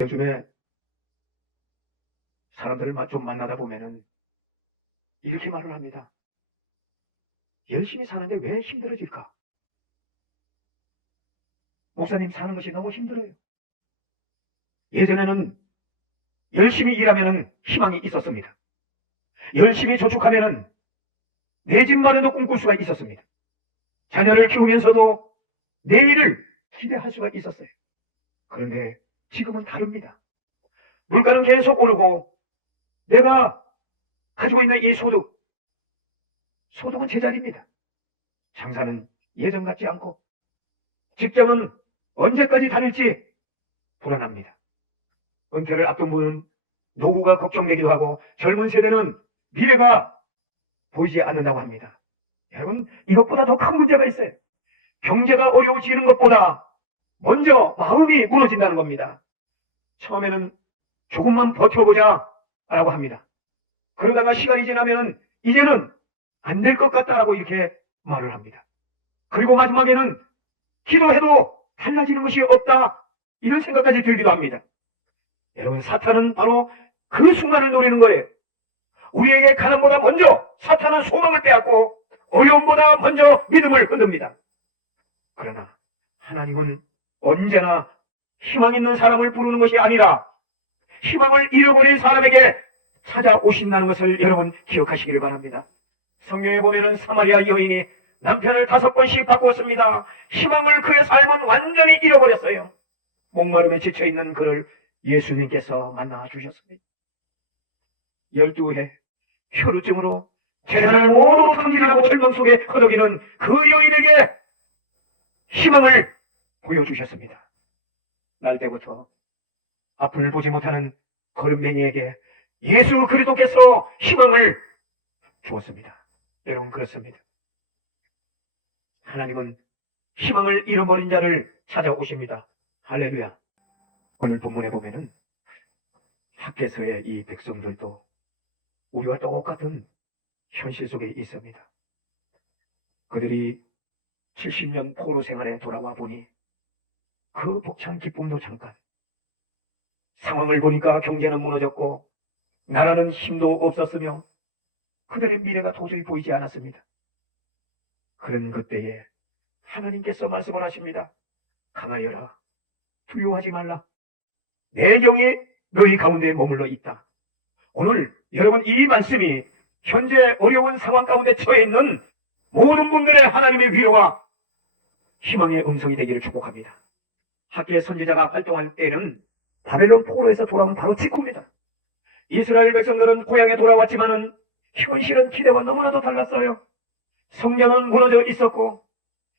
요즘에 사람들을 좀 만나다 보면은 이렇게 말을 합니다. 열심히 사는데 왜 힘들어질까? 목사님, 사는 것이 너무 힘들어요. 예전에는 열심히 일하면은 희망이 있었습니다. 열심히 저축하면은 내 집 마련도 꿈꿀 수가 있었습니다. 자녀를 키우면서도 내일을 기대할 수가 있었어요. 그런데 지금은 다릅니다. 물가는 계속 오르고 내가 가지고 있는 이 소득은 제자리입니다. 장사는 예전 같지 않고 직장은 언제까지 다닐지 불안합니다. 은퇴를 앞둔 분은 노후가 걱정되기도 하고 젊은 세대는 미래가 보이지 않는다고 합니다. 여러분, 이것보다 더 큰 문제가 있어요. 경제가 어려워지는 것보다 먼저 마음이 무너진다는 겁니다. 처음에는 조금만 버텨보자 라고 합니다. 그러다가 시간이 지나면 이제는 안 될 것 같다라고 이렇게 말을 합니다. 그리고 마지막에는 기도해도 달라지는 것이 없다 이런 생각까지 들기도 합니다. 여러분, 사탄은 바로 그 순간을 노리는 거예요. 우리에게 가난보다 먼저 사탄은 소망을 빼앗고 어려움보다 먼저 믿음을 흔듭니다. 그러나 하나님은 언제나 희망 있는 사람을 부르는 것이 아니라 희망을 잃어버린 사람에게 찾아오신다는 것을 여러분 기억하시기를 바랍니다. 성경에 보면은 사마리아 여인이 남편을 5번씩 바꾸었습니다. 희망을 그의 삶은 완전히 잃어버렸어요. 목마름에 지쳐있는 그를 예수님께서 만나 주셨습니다. 12해 혈루증으로 재산을 모두 탕진하고 절망 속에 허덕이는 그 여인에게 희망을 보여주셨습니다. 날 때부터 앞을 보지 못하는 거름맹이에게 예수 그리스도께서 희망을 주었습니다. 여러분, 그렇습니다. 하나님은 희망을 잃어버린 자를 찾아오십니다. 할렐루야. 오늘 본문에 보면은 학개서의 이 백성들도 우리와 똑같은 현실 속에 있습니다. 그들이 70년 포로 생활에 돌아와 보니 그 벅찬 기쁨도 잠깐, 상황을 보니까 경제는 무너졌고 나라는 힘도 없었으며 그들의 미래가 도저히 보이지 않았습니다. 그런 그때에 하나님께서 말씀을 하십니다. 강하여라, 두려워하지 말라. 내 영이 너희 가운데 머물러 있다. 오늘 여러분, 이 말씀이 현재 어려운 상황 가운데 처해 있는 모든 분들의 하나님의 위로와 희망의 음성이 되기를 축복합니다. 학계 선지자가 활동할 때는 바벨론 포로에서 돌아온 바로 직후입니다. 이스라엘 백성들은 고향에 돌아왔지만은 현실은 기대와 너무나도 달랐어요. 성전은 무너져 있었고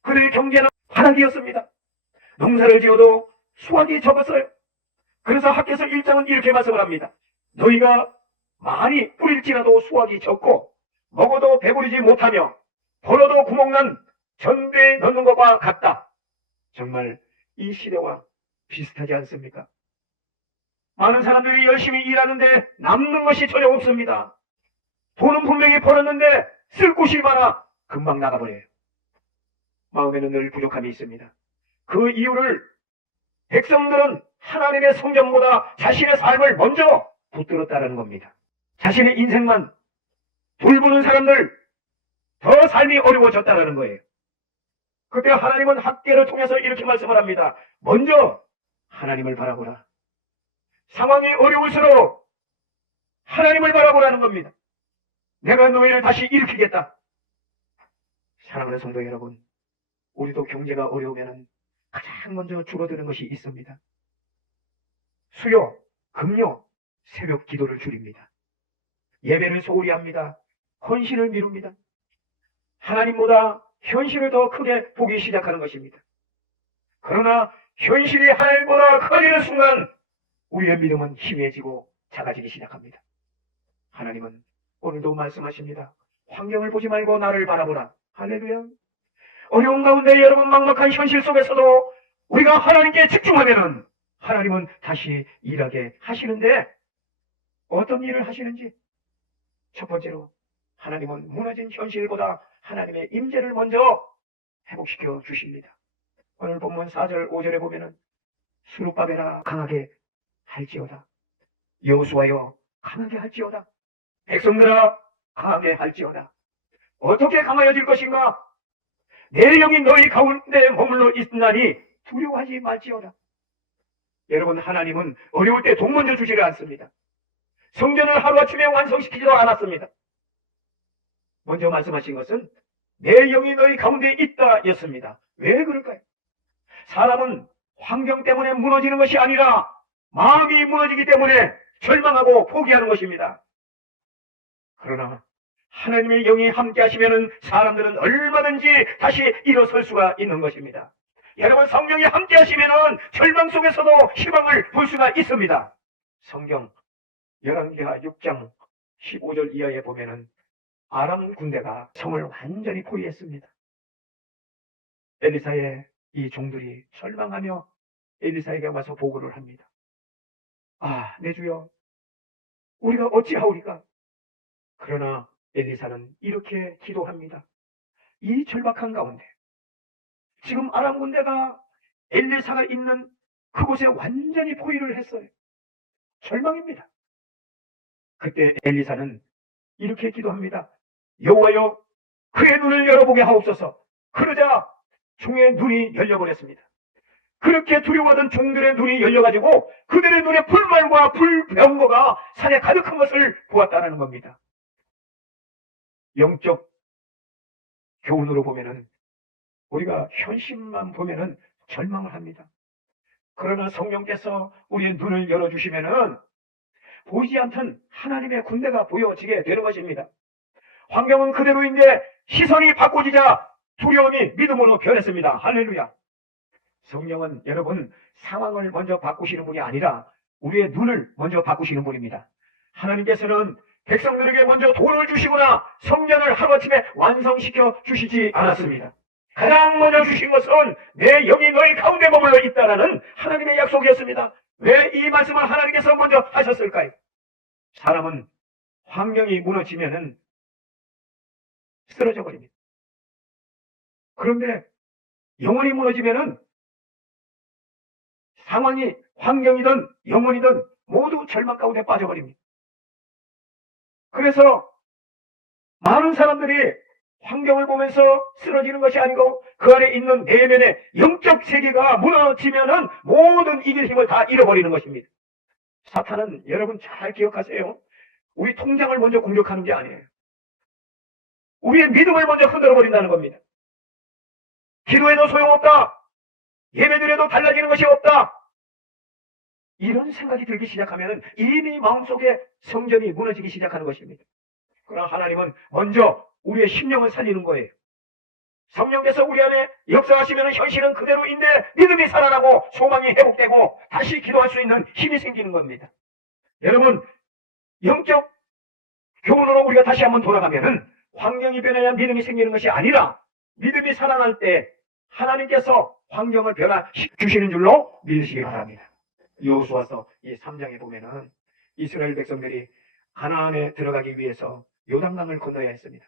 그들의 경제는 하락이었습니다. 농사를 지어도 수확이 적었어요. 그래서 학개서 1장은 이렇게 말씀을 합니다. 너희가 많이 뿌릴지라도 수확이 적고 먹어도 배부르지 못하며 벌어도 구멍난 전대에 넣는 것과 같다. 정말 이 시대와 비슷하지 않습니까? 많은 사람들이 열심히 일하는데 남는 것이 전혀 없습니다. 돈은 분명히 벌었는데 쓸 곳이 많아 금방 나가버려요. 마음에는 늘 부족함이 있습니다. 그 이유를 백성들은 하나님의 성전보다 자신의 삶을 먼저 붙들었다는 겁니다. 자신의 인생만 돌보는 사람들, 더 삶이 어려워졌다는 거예요. 그때 하나님은 학개를 통해서 이렇게 말씀을 합니다. 먼저 하나님을 바라보라. 상황이 어려울수록 하나님을 바라보라는 겁니다. 내가 너희를 다시 일으키겠다. 사랑하는 성도 여러분, 우리도 경제가 어려우면 가장 먼저 줄어드는 것이 있습니다. 수요, 금요, 새벽 기도를 줄입니다. 예배를 소홀히 합니다. 헌신을 미룹니다. 하나님보다 현실을 더 크게 보기 시작하는 것입니다. 그러나 현실이 하나님보다 커지는 순간 우리의 믿음은 희미해지고 작아지기 시작합니다. 하나님은 오늘도 말씀하십니다. 환경을 보지 말고 나를 바라보라. 할렐루야. 어려운 가운데 여러분, 막막한 현실 속에서도 우리가 하나님께 집중하면은 하나님은 다시 일하게 하시는데 어떤 일을 하시는지, 첫 번째로 하나님은 무너진 현실보다 하나님의 임재를 먼저 회복시켜 주십니다. 오늘 본문 4절 5절에 보면은 수룹바벨아 강하게 할지어다. 여호수아여 강하게 할지어다. 백성들아 강하게 할지어다. 어떻게 강하여질 것인가? 내 영이 너희 가운데 머물러 있나니 두려워하지 말지어다. 여러분, 하나님은 어려울 때 돈 먼저 주지를 않습니다. 성전을 하루아침에 완성시키지도 않았습니다. 먼저 말씀하신 것은 내 영이 너희 가운데 있다 였습니다. 왜 그럴까요? 사람은 환경 때문에 무너지는 것이 아니라 마음이 무너지기 때문에 절망하고 포기하는 것입니다. 그러나 하나님의 영이 함께 하시면 사람들은 얼마든지 다시 일어설 수가 있는 것입니다. 여러분, 성령이 함께 하시면 절망 속에서도 희망을 볼 수가 있습니다. 성경 열왕기하 6장 15절 이하에 보면은 아람 군대가 성을 완전히 포위했습니다. 엘리사의 이 종들이 절망하며 엘리사에게 와서 보고를 합니다. 아, 내 주여, 우리가 어찌하오리까? 그러나 엘리사는 이렇게 기도합니다. 이 절박한 가운데 지금 아람 군대가 엘리사가 있는 그곳에 완전히 포위를 했어요. 절망입니다. 그때 엘리사는 이렇게 기도합니다. 여호와여, 그의 눈을 열어보게 하옵소서. 그러자 종의 눈이 열려버렸습니다. 그렇게 두려워하던 종들의 눈이 열려가지고 그들의 눈에 불말과 불병거가 산에 가득한 것을 보았다는 겁니다. 영적 교훈으로 보면은 우리가 현실만 보면은 절망을 합니다. 그러나 성령께서 우리의 눈을 열어주시면은 보이지 않던 하나님의 군대가 보여지게 되는 것입니다. 환경은 그대로인데 시선이 바꿔지자 두려움이 믿음으로 변했습니다. 할렐루야. 성령은 여러분 상황을 먼저 바꾸시는 분이 아니라 우리의 눈을 먼저 바꾸시는 분입니다. 하나님께서는 백성들에게 먼저 돈을 주시거나 성전을 하루아침에 완성시켜 주시지 않았습니다. 가장 먼저 주신 것은 내 영이 너희 가운데 머물러 있다라는 하나님의 약속이었습니다. 왜 이 말씀을 하나님께서 먼저 하셨을까요? 사람은 환경이 무너지면은 쓰러져 버립니다. 그런데 영혼이 무너지면은 상황이 환경이든 영혼이든 모두 절망 가운데 빠져버립니다. 그래서 많은 사람들이 환경을 보면서 쓰러지는 것이 아니고 그 안에 있는 내면의 영적 세계가 무너지면은 모든 이길 힘을 다 잃어버리는 것입니다. 사탄은 여러분 잘 기억하세요. 우리 통장을 먼저 공격하는 게 아니에요. 우리의 믿음을 먼저 흔들어버린다는 겁니다. 기도해도 소용없다. 예배드려도 달라지는 것이 없다. 이런 생각이 들기 시작하면 이미 마음속에 성전이 무너지기 시작하는 것입니다. 그러나 하나님은 먼저 우리의 심령을 살리는 거예요. 성령께서 우리 안에 역사하시면 현실은 그대로인데 믿음이 살아나고 소망이 회복되고 다시 기도할 수 있는 힘이 생기는 겁니다. 여러분, 영적 교훈으로 우리가 다시 한번 돌아가면은 환경이 변해야 믿음이 생기는 것이 아니라 믿음이 살아날 때 하나님께서 환경을 변화시키시는 줄로 믿으시기 바랍니다. 여호수아서 이 3장에 보면은 이스라엘 백성들이 가나안에 들어가기 위해서 요단강을 건너야 했습니다.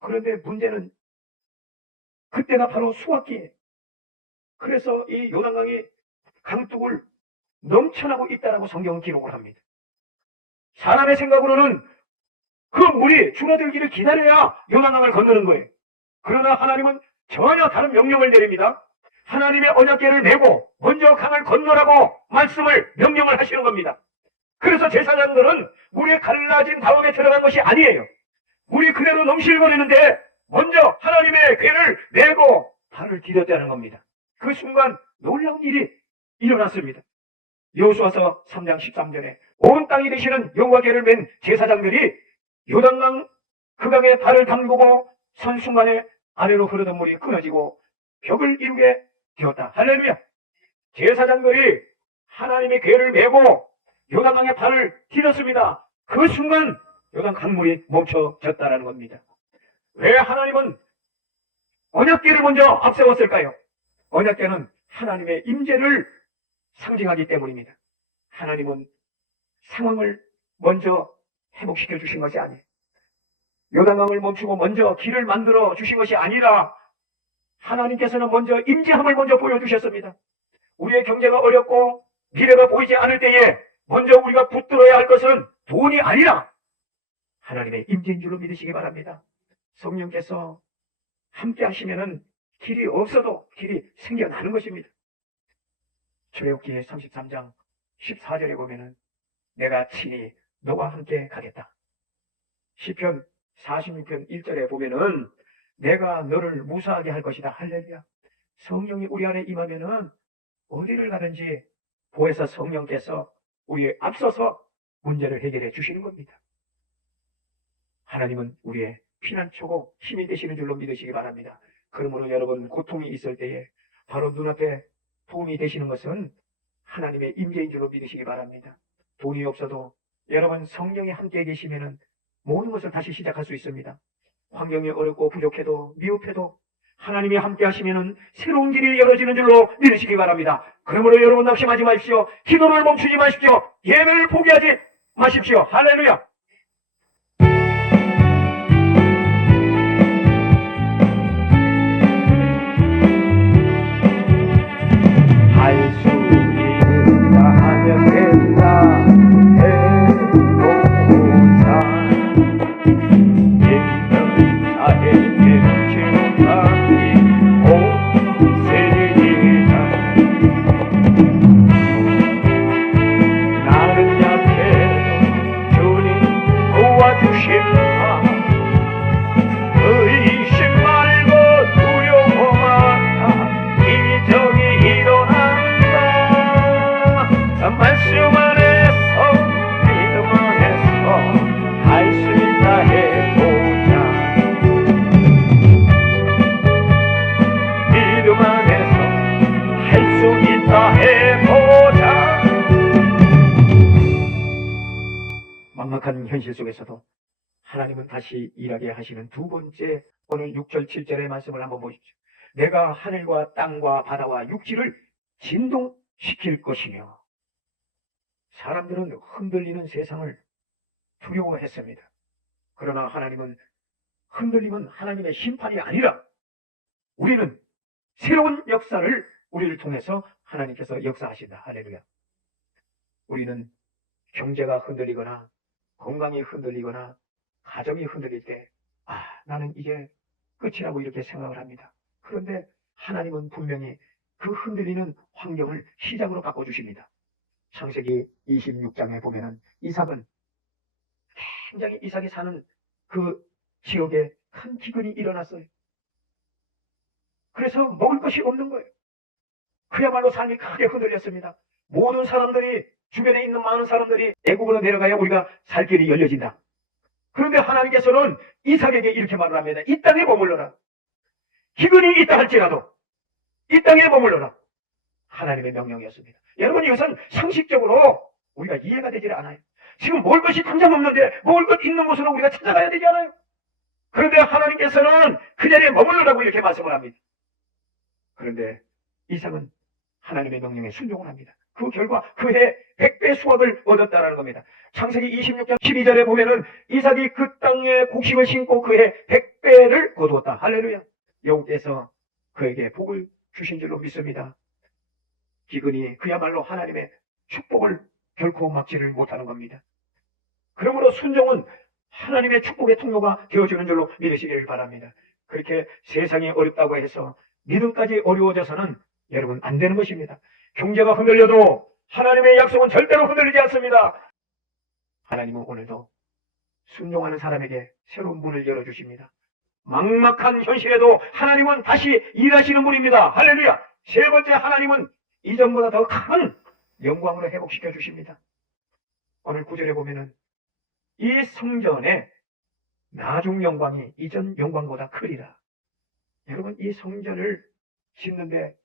그런데 문제는 그때가 바로 수확기예요. 그래서 이 요단강이 강둑을 넘쳐나고 있다라고 성경은 기록을 합니다. 사람의 생각으로는 그 물이 줄어들기를 기다려야 요단강을 건너는 거예요. 그러나 하나님은 전혀 다른 명령을 내립니다. 하나님의 언약궤를 메고 먼저 강을 건너라고 말씀을 명령을 하시는 겁니다. 그래서 제사장들은 물에 갈라진 다음에 들어간 것이 아니에요. 물이 그대로 넘실거리는데 먼저 하나님의 궤를 메고 발을 디뎠다는 겁니다. 그 순간 놀라운 일이 일어났습니다. 여호수아서 3장 13절에 온 땅이 되시는 여호와 궤를 맨 제사장들이 요단강 그 강에 발을 담그고 선 순간에 아래로 흐르던 물이 끊어지고 벽을 이루게 되었다. 할렐루야. 제사장들이 하나님의 궤를 메고 요단강에 발을 디뎠습니다. 그 순간 요단 강물이 멈춰졌다는 겁니다. 왜 하나님은 언약궤를 먼저 앞세웠을까요? 언약궤는 하나님의 임재를 상징하기 때문입니다. 하나님은 상황을 먼저 회복시켜 주신 것이 아니에요. 요단강을 멈추고 먼저 길을 만들어 주신 것이 아니라 하나님께서는 먼저 임재함을 먼저 보여주셨습니다. 우리의 경제가 어렵고 미래가 보이지 않을 때에 먼저 우리가 붙들어야 할 것은 돈이 아니라 하나님의 임재인 줄로 믿으시기 바랍니다. 성령께서 함께 하시면은 길이 없어도 길이 생겨나는 것입니다. 출애굽기 33장 14절에 보면은 내가 친히 너와 함께 가겠다. 시편 46편 1절에 보면은 내가 너를 무사하게 할 것이다. 할렐루야. 성령이 우리 안에 임하면은 어디를 가든지 보혜사 성령께서 우리에 앞서서 문제를 해결해 주시는 겁니다. 하나님은 우리의 피난처고 힘이 되시는 줄로 믿으시기 바랍니다. 그러므로 여러분 고통이 있을 때에 바로 눈앞에 도움이 되시는 것은 하나님의 임재인 줄로 믿으시기 바랍니다. 돈이 없어도 여러분 성령이 함께 계시면은 모든 것을 다시 시작할 수 있습니다. 환경이 어렵고 부족해도 미흡해도 하나님이 함께 하시면은 새로운 길이 열어지는 줄로 믿으시기 바랍니다. 그러므로 여러분 낙심하지 마십시오. 기도를 멈추지 마십시오. 예배를 포기하지 마십시오. 할렐루야. 할 수 있다 하면 된다 해보자. 힘든 자에게 기록하기 오세리다. 나는 약해도 주님 도와주신다. 의심 말고 두려워 마라. 기적이 일어난다. 말씀 안에서 믿음 안에서 할 수 있다 해보자. 믿음 안에서 할 수 있다 해보자. 막막한 현실 속에서도 하나님은 다시 일하게 하시는 두 번째 오늘 6절 7절의 말씀을 한번 보십시오. 내가 하늘과 땅과 바다와 육지를 진동시킬 것이며. 사람들은 흔들리는 세상을 두려워했습니다. 그러나 하나님은 흔들림은 하나님의 심판이 아니라 우리는 새로운 역사를 우리를 통해서 하나님께서 역사하신다. 할렐루야. 우리는 경제가 흔들리거나 건강이 흔들리거나 가정이 흔들릴 때 나는 이게 끝이라고 이렇게 생각을 합니다. 그런데 하나님은 분명히 그 흔들리는 환경을 시작으로 바꿔주십니다. 창세기 26장에 보면은 이삭은 굉장히 이삭이 사는 그 지역에 큰 기근이 일어났어요. 그래서 먹을 것이 없는 거예요. 그야말로 삶이 크게 흔들렸습니다. 모든 사람들이 주변에 있는 많은 사람들이 애국으로 내려가야 우리가 살 길이 열려진다. 그런데 하나님께서는 이삭에게 이렇게 말을 합니다. 이 땅에 머물러라. 기근이 있다 할지라도 이 땅에 머물러라. 하나님의 명령이었습니다. 여러분 이것은 상식적으로 우리가 이해가 되질 않아요. 지금 먹을 것이 당장 없는데 먹을 것 있는 곳으로 우리가 찾아가야 되지 않아요? 그런데 하나님께서는 그 자리에 머물러라고 이렇게 말씀을 합니다. 그런데 이삭은 하나님의 명령에 순종을 합니다. 그 결과 그해 100배 수확을 얻었다라는 겁니다. 창세기 26장 12절에 보면은 이삭이 그 땅에 곡식을 심고 그해 100배를 거두었다. 할렐루야. 여호와께서 그에게 복을 주신 줄로 믿습니다. 기근이 그야말로 하나님의 축복을 결코 막지를 못하는 겁니다. 그러므로 순종은 하나님의 축복의 통로가 되어주는 줄로 믿으시기를 바랍니다. 그렇게 세상이 어렵다고 해서 믿음까지 어려워져서는 여러분 안 되는 것입니다. 경제가 흔들려도 하나님의 약속은 절대로 흔들리지 않습니다. 하나님은 오늘도 순종하는 사람에게 새로운 문을 열어주십니다. 막막한 현실에도 하나님은 다시 일하시는 분입니다. 할렐루야. 세 번째, 하나님은 이전보다 더 큰 영광으로 회복시켜 주십니다. 오늘 9절에 보면은 이 성전의 나중 영광이 이전 영광보다 크리라. 여러분 이 성전을 짓는데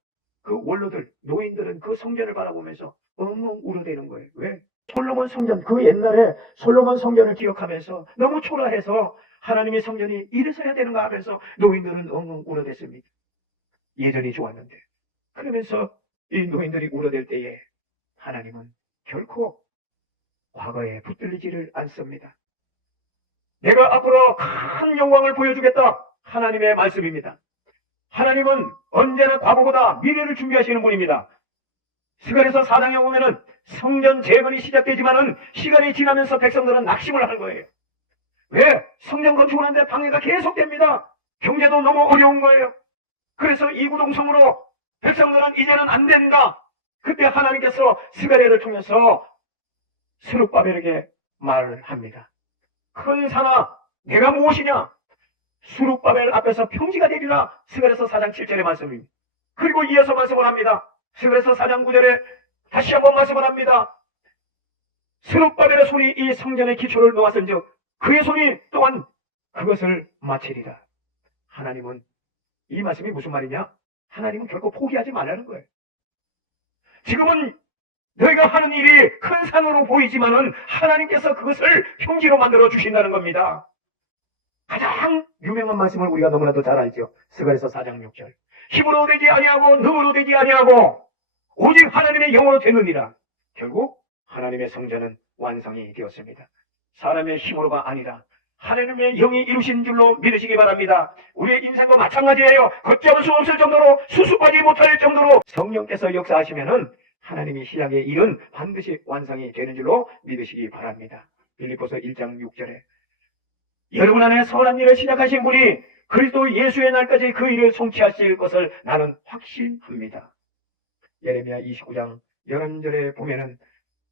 그 원로들, 노인들은 그 성전을 바라보면서 엉엉 울어대는 거예요. 왜? 솔로몬 성전, 그 옛날에 솔로몬 성전을 기억하면서 너무 초라해서 하나님의 성전이 이래서 해야 되는가 하면서 노인들은 엉엉 울어댔습니다. 예전이 좋았는데. 그러면서 이 노인들이 울어댈 때에 하나님은 결코 과거에 붙들리지를 않습니다. 내가 앞으로 큰 영광을 보여주겠다. 하나님의 말씀입니다. 하나님은 언제나 과거보다 미래를 준비하시는 분입니다. 스가랴서 4장에 보면은 성전 재건이 시작되지만은 시간이 지나면서 백성들은 낙심을 하는 거예요. 왜? 성전 건축을 하는데 방해가 계속됩니다. 경제도 너무 어려운 거예요. 그래서 이구동성으로 백성들은 이제는 안 된다. 그때 하나님께서 스가랴를 통해서 스룹바벨에게 말을 합니다. 큰 산아, 내가 무엇이냐? 스룹바벨 앞에서 평지가 되리라. 스가랴서 4장 7절의 말씀입니다. 그리고 이어서 말씀을 합니다. 스가랴서 4장 9절에 다시 한번 말씀을 합니다. 스룹바벨의 손이 이 성전의 기초를 놓았은즉 그의 손이 또한 그것을 마치리라. 하나님은, 이 말씀이 무슨 말이냐? 하나님은 결코 포기하지 말라는 거예요. 지금은 너희가 하는 일이 큰 산으로 보이지만은 하나님께서 그것을 평지로 만들어 주신다는 겁니다. 가장 유명한 말씀을 우리가 너무나도 잘 알죠. 스가랴서 4장 6절. 힘으로 되지 아니하고 능으로 되지 아니하고 오직 하나님의 영으로 되느니라. 결국 하나님의 성전은 완성이 되었습니다. 사람의 힘으로가 아니라 하나님의 영이 이루신 줄로 믿으시기 바랍니다. 우리의 인생도 마찬가지예요. 걷잡을 수 없을 정도로 수습하지 못할 정도로 성령께서 역사하시면은 하나님이 시작의 일은 반드시 완성이 되는 줄로 믿으시기 바랍니다. 빌립보서 1장 6절에 여러분 안에 선한 일을 시작하신 분이 그리스도 예수의 날까지 그 일을 성취하실 것을 나는 확신합니다. 예레미야 29장 11절에 보면은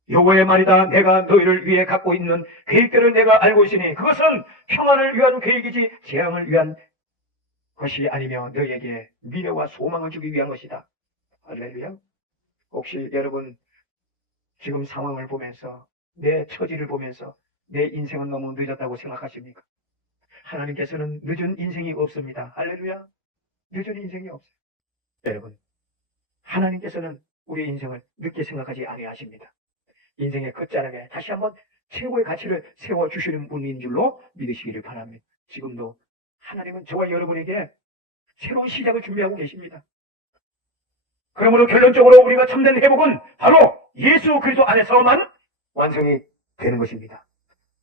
여호와의 말이다. 내가 너희를 위해 갖고 있는 계획들을 내가 알고 있으니 그것은 평안을 위한 계획이지 재앙을 위한 것이 아니며 너희에게 미래와 소망을 주기 위한 것이다. 할렐루야. 혹시 여러분 지금 상황을 보면서 내 처지를 보면서 내 인생은 너무 늦었다고 생각하십니까? 하나님께서는 늦은 인생이 없습니다. 할렐루야. 늦은 인생이 없어요. 여러분, 하나님께서는 우리의 인생을 늦게 생각하지 아니하십니다. 인생의 끝자락에 다시 한번 최고의 가치를 세워주시는 분인 줄로 믿으시기를 바랍니다. 지금도 하나님은 저와 여러분에게 새로운 시작을 준비하고 계십니다. 그러므로 결론적으로 우리가 참된 회복은 바로 예수 그리스도 안에서만 완성이 되는 것입니다.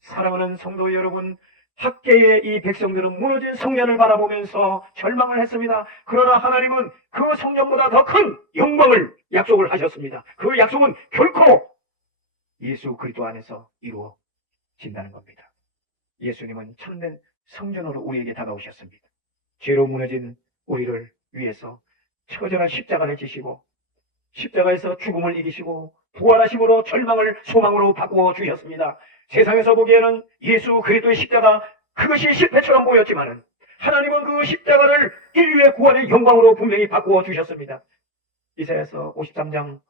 사랑하는 성도 여러분, 학계의 이 백성들은 무너진 성전을 바라보면서 절망을 했습니다. 그러나 하나님은 그 성전보다 더 큰 영광을 약속을 하셨습니다. 그 약속은 결코 예수 그리스도 안에서 이루어진다는 겁니다. 예수님은 참된 성전으로 우리에게 다가오셨습니다. 죄로 무너진 우리를 위해서 처절한 십자가를 지시고 십자가에서 죽음을 이기시고 부활하심으로 절망을 소망으로 바꾸어 주셨습니다. 세상에서 보기에는 예수 그리스도의 십자가 그것이 실패처럼 보였지만은 하나님은 그 십자가를 인류의 구원의 영광으로 분명히 바꾸어 주셨습니다. 이사야서 53장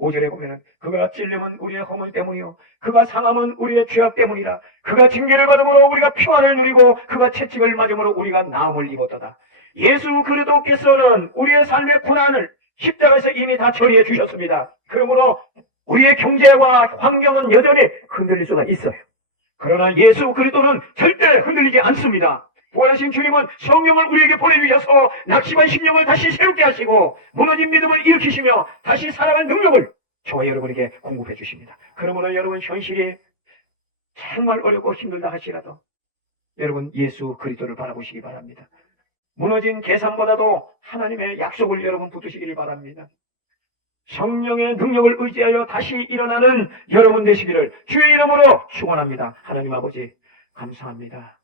5절에 보면은 그가 찔림은 우리의 허물 때문이요 그가 상함은 우리의 죄악 때문이라 그가 징계를 받음으로 우리가 평안을 누리고 그가 채찍을 맞음으로 우리가 나음을 입었도다. 예수 그리스도께서는 우리의 삶의 고난을 십자가에서 이미 다 처리해 주셨습니다. 그러므로 우리의 경제와 환경은 여전히 흔들릴 수가 있어요. 그러나 예수 그리스도는 절대 흔들리지 않습니다. 부활하신 주님은 성령을 우리에게 보내주셔서 낙심한 심령을 다시 새롭게 하시고 무너진 믿음을 일으키시며 다시 살아갈 능력을 저와 여러분에게 공급해 주십니다. 그러므로 여러분 현실이 정말 어렵고 힘들다 할지라도 여러분 예수 그리스도를 바라보시기 바랍니다. 무너진 계산보다도 하나님의 약속을 여러분 붙드시기를 바랍니다. 성령의 능력을 의지하여 다시 일어나는 여러분 되시기를 주의 이름으로 축원합니다. 하나님 아버지 감사합니다.